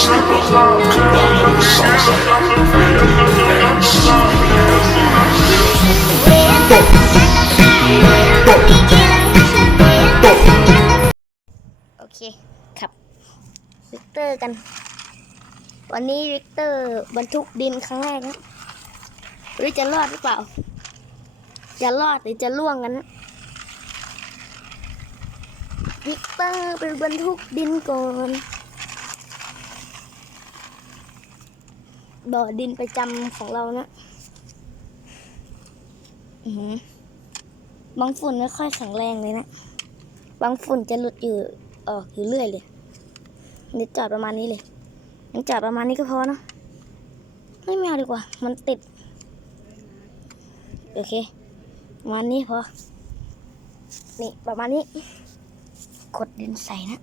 โอเคครับวิกเตอร์กัน วันนี้วิกเตอร์บรรทุกดินครั้งแรกนะหรือจะรอดหรือเปล่า จะรอดหรือจะล่วงกันนะวิกเตอร์เป็นบรรทุกดินก่อน บ่อดินประจำของเรานะอืบางฝุ่นไม่ค่อยแข็งแรงเลยนะ บางฝุ่นจะหลุดอยู่ออกอยู่เรื่อยเลยนี่จอดประมาณนี้เลยมันจอดประมาณนี้ก็พอเนอะไม่แมวดีกว่า มันติด โอเคประมาณนี้พอ นี่ประมาณนี้ กดดินใส่นะ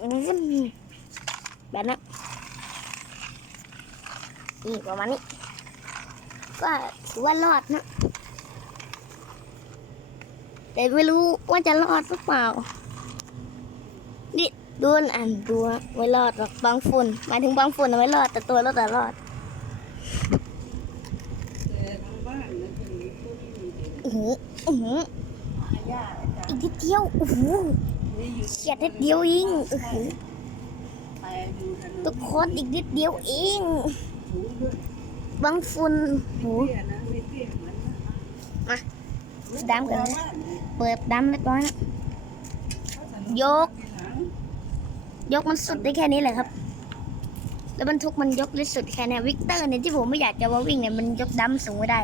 อืมแบบนั้น นี่ประมาณนี้ ก็ถือว่ารอดนะ แต่ไม่รู้ว่าจะรอดหรือเปล่า นี่ดูอันดูไม่รอดหรอกบางฝุ่นหมายถึงบางฝุ่นน่ะไม่รอด แต่ตัวรอดแต่รอดอือหืออือหืออีกนิดเดียวโอ้โหเขียดนิดเดียวเองอือหือทุกคนอีกนิดเดียวเอง บางฝุ่นหูมาดำกันเลยเปิดดำเรียบร้อยนะยก ยกมันสุดได้แค่นี้แหละครับ แล้วบรรทุกมันยกได้สุดแค่นี้วิกเตอร์เนี่ยที่ผมไม่อยากจะว่าวิ่งเนี่ยมันยกดำสูงไม่ได้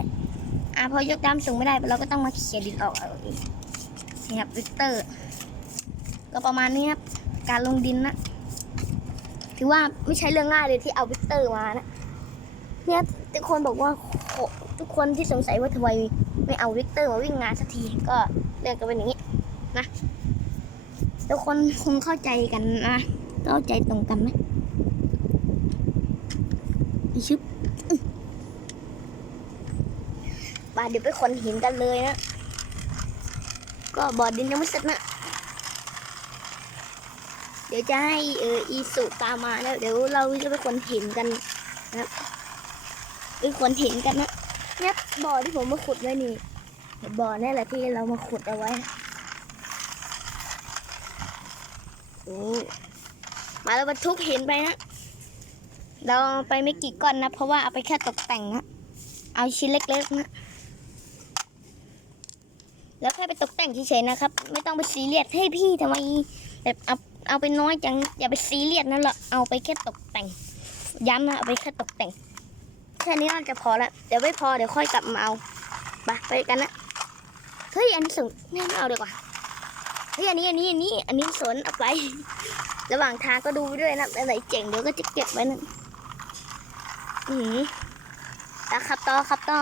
อะพอยกดำสูงไม่ได้เราก็ต้องมาเขี่ยดินออกเอาเองนี่ครับวิกเตอร์ ก็ประมาณนี้ครับ การลงดินนะ ถือว่าไม่ใช่เรื่องง่ายเลยที่เอาวิกเตอร์มานะ เนี่ยทุกคนบอกว่าทุกคนที่สงสัยว่าทำไมไม่เอาวิกเตอร์มาวิ่งงานสักทีก็เรื่องก็เป็นอย่างนี้นะทุกคนคงเข้าใจกันนะเข้าใจตรงกันไหมอีชึบอื้อมาเดี๋ยวไปขนหินกันเลยนะก็บอดดินยังไม่เสร็จนะเดี๋ยวจะให้เอออีสุตามมาแล้วเดี๋ยวเราจะไปคนเห็นกันนะ ครับไปคนเห็นกันนะเนี่ยบ่อที่ผมมาขุดไว้นี่บ่อนี่แหละที่เรามาขุดเอาไว้มาแล้วบรรทุกเห็นไปนะเราไปไม่กี่ก้อนนะ เพราะว่าเอาไปแค่ตกแต่งนะเอาชิ้นเล็กๆนะแล้วแค่ไปตกแต่งเฉยๆนะครับ ไม่ต้องไปซีเรียสให้ยพี่ทำไมแบบเอาเอาไปน้อยจังอย่าไปซีเรียสนั่นแหละเอาไปแค่ตกแต่งย้ำนะเอาไปแค่ตกแต่ง แค่นี้น่าจะพอละเดี๋ยวไม่พอเดี๋ยวค่อยกลับมาเอาไปไปกันนะ เฮ้ยอันนี้สูงไม่เอาดีกว่า เฮ้ยอันนี้อันนี้อันนี้ อันนี้สนเอาไประหว่างทางก็ดูด้วยนะอะไรเจ๋งเดี๋ยวก็จะเก็บไว้นะอืมแล้วขับต่อขับต่อ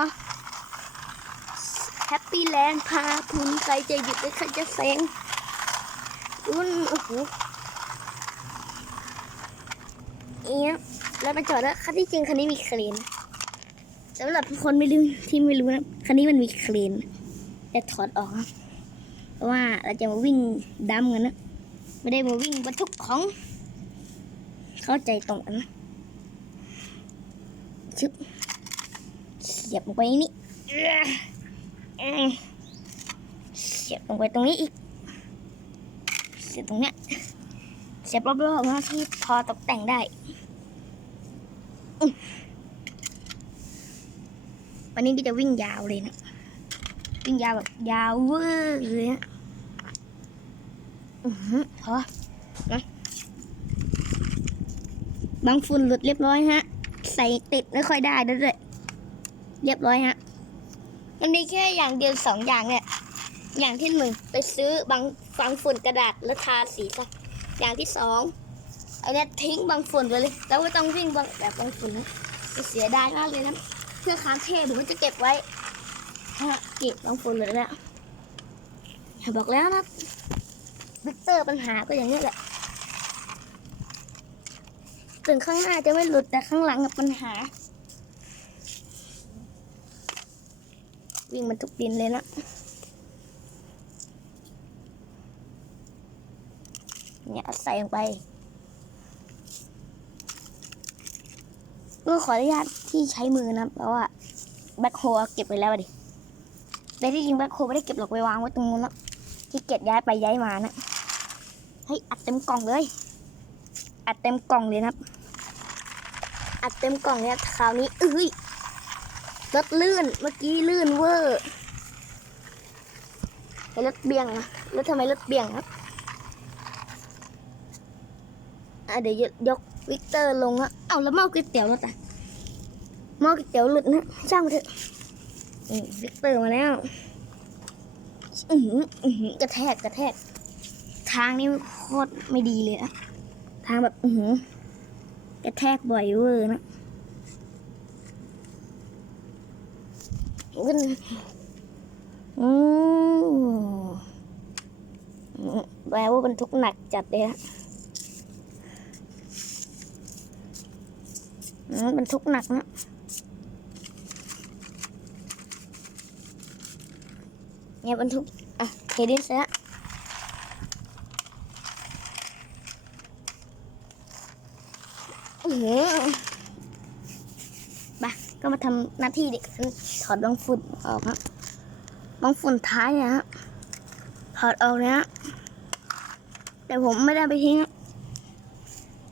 แฮปปี้แลนด์พาคุณใครจะหยุดหรือใครจะแซงอุ้นโอ้โหเอี้ยแล้วมันจอดแล้วคันที่จริงคันนี้มีเครน สำหรับทุกคนไม่รู้ที่ไม่รู้นะคันนี้มันมีเครนแต่ถอดออกนะเพราะว่าเราจะมาวิ่งดำกันนะไม่ได้มาวิ่งบรรทุกของ เข้าใจตรงกันนะชึบเสียบลงไปนี่เอื้อเอ้ยเสียบลงไปตรงนี้อีก เสียบตรงเนี้ยเสียบรอบๆนะที่พอตกแต่งได้อื วันนี้ก็จะวิ่งยาวเลยนะวิ่งยาวแบบยาวเวอร์เลยนะอือหือพอนะบางฝุ่นหลุดเรียบร้อยฮะ ใส่ติดไม่ค่อยได้ด้วยเรียบร้อยฮะมันมีแค่อย่างเดียวสองอย่างเนี่ย อย่างที่หนึ่งไปซื้อบางบางฝุ่นกระดาษแล้วทาสีซะอย่างที่สองเอาเนี่ยทิ้งบางฝุ่นไปเลย แล้วไม่ต้องวิ่งบางแบบบางฝุ่นนะจะเสียดายมากเลยนะ เพื่อค้างเทพผมก็จะเก็บไว้เก็บบางฝนเลยนะบอกแล้วนะวิกเตอร์ปัญหาก็อย่างนี้แหละถึงข้างหน้าจะไม่หลุดแต่ข้างหลังกับปัญหา วิ่งมันทุกดินเลยนะเนี่ยเอาใส่ลงไป ก็ขออนุญาตที่ใช้มือนะเพราะว่าแบ็คโฮเก็บไปแล้วดิแต่ที่จริงแบ็คโฮไม่ได้เก็บหรอกไปวางไว้ตรงนู้นนะที่เก็บย้ายไปย้ายมานะเฮ้ยอัดเต็มกล่องเลย อัดเต็มกล่องเลยนะครับอัดเต็มกล่องเนี่ยคราวนี้เอ้ยรถลื่นเมื่อกี้ลื่นเวอร์ไอ้รถเบี่ยงนะแล้วทำไมรถเบี่ยงครับอะเดี๋ยวยก วิกเตอร์ลงอะเอาแล้วหม้อก๋วยเตี๋ยวรถอะหม้อก๋วยเตี๋ยวหลุดนะช่างมันเถอะอืมวิกเตอร์มาแล้วอือหืออือหือกระแทกกระแทก ทางนี้โคตรไม่ดีเลยอะทางแบบอือหือกระแทกบ่อยเวอร์นะขึ้นอืมอืมแปลว่าบรรทุกหนักจัดเลยนะ อืม บรรทุกหนักนะเนี่ยบรรทุก อะเทดินเสร็จแล้วอื้อหือไปก็มาทำหน้าที่เด็กถอดบางฝุ่นออกครับบางฝุ่นท้ายนี่ยฮะถอดออกเนี่ยฮะแต่ผมไม่ได้ไปทิ้ง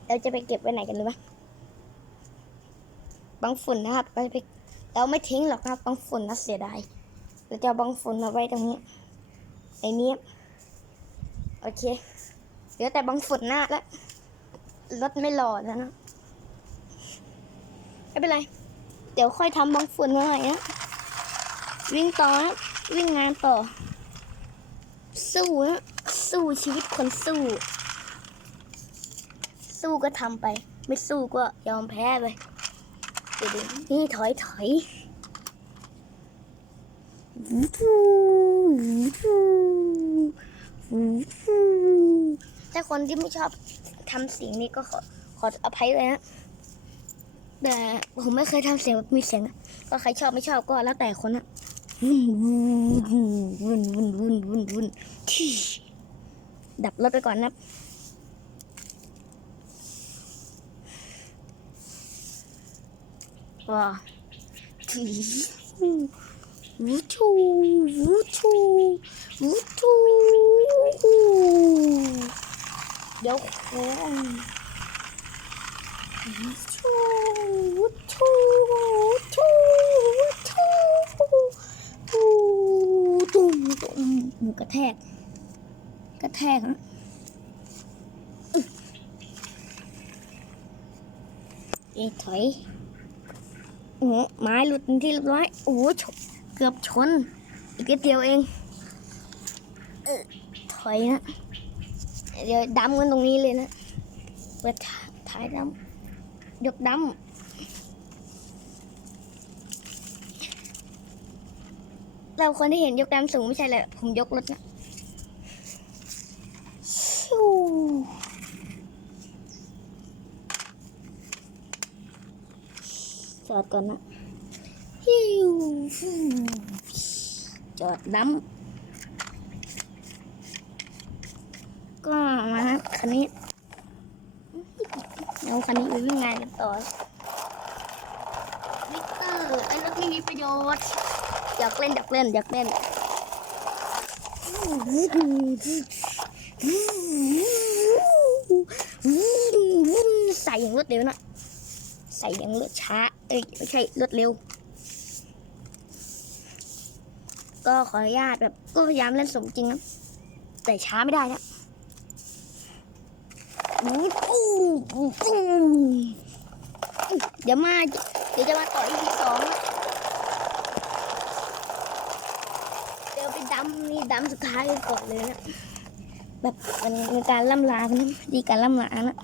เราจะไปเก็บไว้ไหนกันรู้ไหม บางฝุ่นนะครับไปไปเราไม่ทิ้งหรอกครับบางฝุ่นนะเสียดายเราจะบางฝุ่นมาไว้ตรงนี้ไอ้นี้โอเคเหลือแต่บางฝุ่นหน้าแล้วรถไม่รอแล้วนะไม่เป็นไร เดี๋ยวค่อยทำบางฝุ่นมาหน่นะวิ่งต่อนะวิ่งงานต่อ สู้นะสู้ชีวิตคนสู้ สู้ก็ทำไป ไม่สู้ก็ยอมแพ้ไป เดี๋ยวๆนี่ถอยถอยถ้าคนที่ไม่ชอบทำเสียงนี้ก็ขอขออภัยเลยนะแต่ผมไม่เคยทำเสียงแบบมีเสียงก็ใครชอบไม่ชอบก็แล้วแต่คนนะวุ่นวุ่นวุ่นวุ่นวุ่นวุ่นวุ่นที่ดับรถไปก่อนนะ ว้าทีวูทูวูทูวูทูเดี๋ยวโค้งวูทูวูทูวูทูวูทูตูตุ่มตุ่มหมูกระแทก กระแทกเอ๊ะถอย โอ้ไม้หลุดที่เรียบร้อย โอ้โหชนเกือบชน อีกนิดเดียวเองเออถอยนะ เดี๋ยวดำกันตรงนี้เลยนะ เปิดถ่ายดำยกดำเราคนที่เห็นยกดำสูงไม่ใช่เลยผมยกรถนะชิว จอดก่อนนะฮิวจอดน้ำก็มาคันนี้เอาคันนี้ไปวิ่งงานกันต่อวิกเตอร์ไอ้รถนี่มีประโยชน์อยากเล่นอยากเล่นอยากเล่นใส่อย่างรวดเร็วนะ ใส่ย่างรวดช้า เอ้ยไม่ใช่รวดเร็ว ก็ขออนุญาตแบบก็พยายามเล่นสมจริงนะแต่ช้าไม่ได้นะเดี๋ยวมาเดี๋ยวจะมาต่ออีพีสองเดี๋ยวไปดำนี่ดำสุดท้ายก่อนเลยนะแบบมันเป็นการล่ำลากันนะดีการล่ำลานะ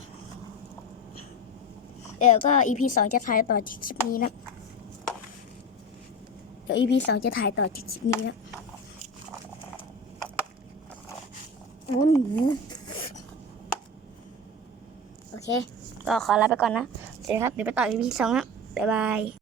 เดี๋ยวก็อีพีสองจะถ่ายต่อที่คลิปนี้นะ เดี๋ยว EP สองจะถ่ายต่อจากคลิปนี้แล้ววุ้นวุ้นโอเค ก็ขอลาไปก่อนนะ เดี๋ยวครับ เดี๋ยวไปต่อ EP สองนะบ๊ายบาย